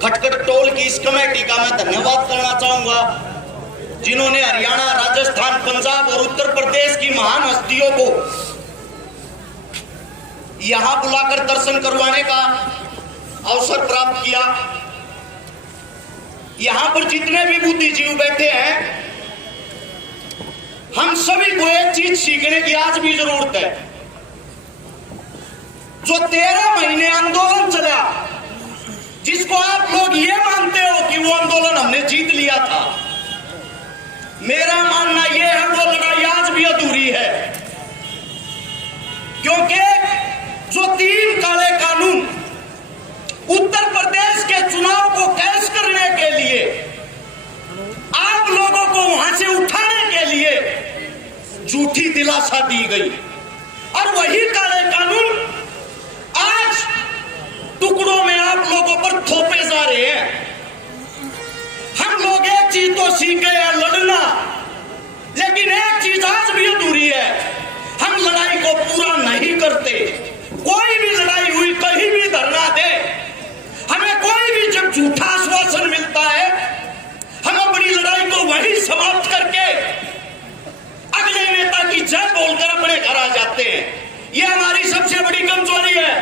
खटखट टोल की इस कमेटी का मैं धन्यवाद करना चाहूंगा, जिन्होंने हरियाणा, राजस्थान, पंजाब और उत्तर प्रदेश की महान हस्तियों को यहां बुलाकर दर्शन करवाने का अवसर प्राप्त किया। यहां पर जितने भी बुद्धिजीवी बैठे हैं, हम सभी को एक चीज सीखने की आज भी जरूरत है। जो 13 महीने आंदोलन चला, जिसको आप लोग ये मानते हो कि वो आंदोलन हमने जीत लिया था, मेरा मानना यह है वो लड़ाई आज भी अधूरी है। क्योंकि जो 3 काले कानून उत्तर प्रदेश के चुनाव को कैश करने के लिए, आप लोगों को वहां से उठाने के लिए झूठी दिलासा दी गई, और वही काले कानून आज टुकड़ों में आप लोगों पर थोपे जा रहे हैं। हम लोग एक चीज तो सीख गए हैं, लड़ना, लेकिन एक चीज आज भी अधूरी है, हम लड़ाई को पूरा नहीं करते। कोई भी लड़ाई हुई, कहीं भी धरना दे, हमें कोई भी जब झूठा आश्वासन मिलता है, हम अपनी लड़ाई को वहीं समाप्त करके अगले नेता की जय बोलकर अपने घर आ जाते हैं। यह हमारी सबसे बड़ी कमजोरी है।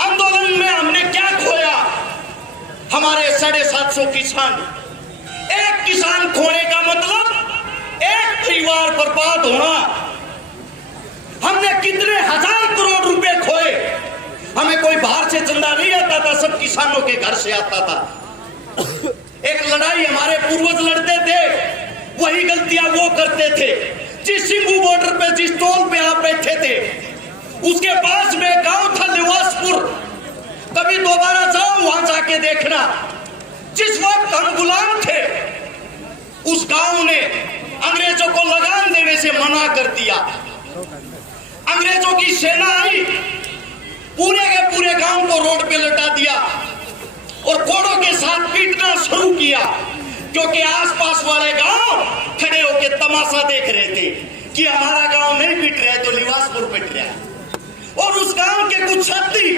आंदोलन में हमने क्या खोया? हमारे 750 किसान। एक किसान खोने का मतलब एक परिवार बर्बाद होना। हमने कितने हजार करोड़ रुपए खोए। हमें कोई बाहर से चंदा नहीं आता था, सब किसानों के घर से आता था। एक लड़ाई हमारे पूर्वज लड़ते थे, वही गलतियां वो करते थे। जिस सिंगू बॉर्डर पे, जिस टोल पे आप बैठे थे, उसके पास में गांव था लिवासपुर। कभी दोबारा जाओ, वहां जाके देखना। जिस वक्त हम गुलाम थे, उस गांव ने अंग्रेजों को लगान देने से मना कर दिया। अंग्रेजों की सेना आई, पूरे के पूरे गांव को रोड पे लटा दिया और कोड़ों के साथ पीटना शुरू किया, क्योंकि आसपास वाले गांव खड़े होकर तमाशा देख रहे थे कि हमारा गांव नहीं पीट रहा है तो लिवासपुर पीट रहा है। और उस गांव के कुछ साथी,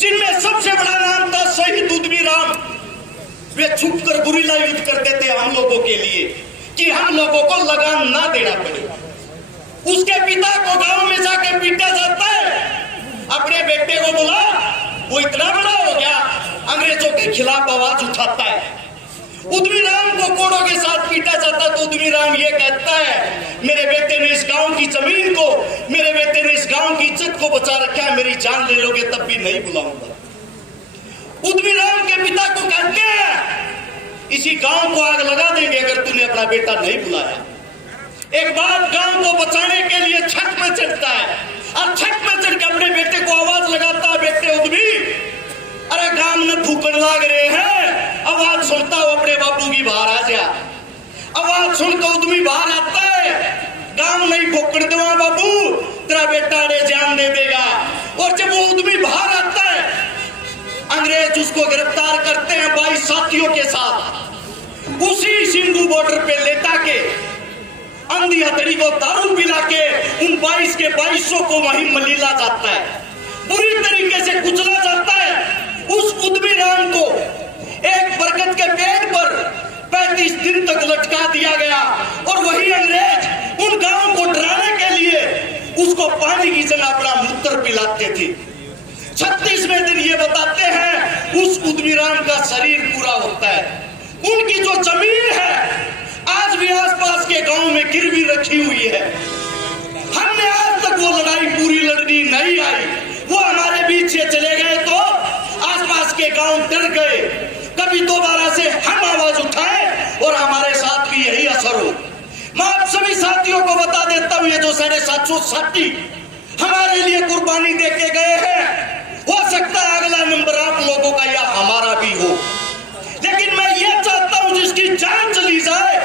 जिनमें सबसे बड़ा नाम था शहीद उद्यमीराम, वे छुपकर गुरिल्ला युद्ध करते थे हम लोगों के लिए, कि हम लोगों को लगान ना देना पड़े। उसके पिता को गांव में जाके पीटा जाता है, अपने बेटे को बोला, वो इतना बड़ा हो गया, अंग्रेजों के खिलाफ आवाज उठाता है। उद्यमीराम को कोड़ों के साथ पीटा जाता, तो उद्यमीराम ये कहता है, मेरे बेटे ने इस गांव की जमीन को, मेरे बेटे ने इस गांव की इज्जत को बचा रखा है, मेरी जान ले लोगे तब भी नहीं बुलाऊंगा। उद्यमीराम के पिता को कहते हैं, इसी गांव को आग लगा देंगे अगर तूने अपना बेटा नहीं बुलाया। एक बाप गांव को बचाने के लिए छत में चढ़ता है, और छत में चढ़ के अपने बेटे को आवाज लगाता है, बेटे उद्यमी, अरे गांव में फूकन लाग रहे हैं, आवाज सुनता हो अपने बापू की, बाहर आ जा। आवाज सुनकर उद्यमी बाहर आता है, गांव नहीं फूकन देवा बाबू, तेरा बेटा ने जान दे देगा। और जब वो उद्यमी बाहर आता है, अंग्रेज उसको गिरफ्तार करते हैं 22 साथियों के साथ। उसी सिंगू बॉर्डर पे लेटा के, अंधी हथड़ी को दारू पिला के उन 22 के 2200 को वहीं मलीला जाता है, बुरी तरीके से कुचला जाता है। उस उद्यमीराम को एक बरगद के पेड़ पर 35 दिन तक लटका दिया गया, और वही अंग्रेज उन गांव को डराने के लिए उसको पानी की जगह अपना मूत्र पिलाते थे। 36वें दिन ये बताते हैं, उस उद्यमीराम का शरीर पूरा होता है। उनकी जो जमीन है आज भी आसपास के गांव में गिरवी रखी हुई है। हमने आज तक वो लड़ाई पूरी लड़नी नहीं आई। वो हमारे बीच से चले गए तो आसपास के गांव डर गए, कभी दोबारा से हम आवाज उठाए और हमारे साथ भी यही असर हो। मैं आप सभी साथियों को बता देता हूं, ये जो 750 साथी हमारे लिए कुर्बानी देके गए हैं, हो सकता है अगला नंबर आप लोगों का या हमारा भी हो, लेकिन मैं ये चाहता हूं जिसकी जान चली जाए,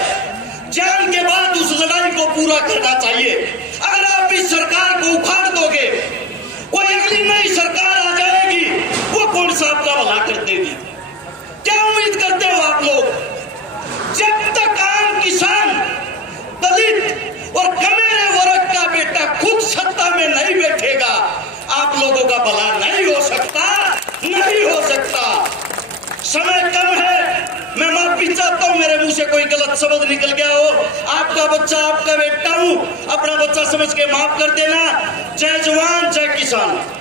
जान के बाद उस लड़ाई को पूरा करना चाहिए। अगर आप इस सरकार को उखाड़ दोगे, कोई अगली नई सरकार आ जाएगी, वो कौन सा आपका भला कर देगी? क्या उम्मीद करते हो आप लोग? जब तक आम किसान, दलित और कमेरे वर्ग का बेटा खुद सत्ता में नहीं बैठेगा, आप लोगों का भला नहीं हो सकता, नहीं मैं माफी चाहता हूं, मेरे मुंह से कोई गलत शब्द निकल गया हो। आपका बच्चा, आपका बेटा हूं, अपना बच्चा समझ के माफ कर देना। जय जवान, जय किसान।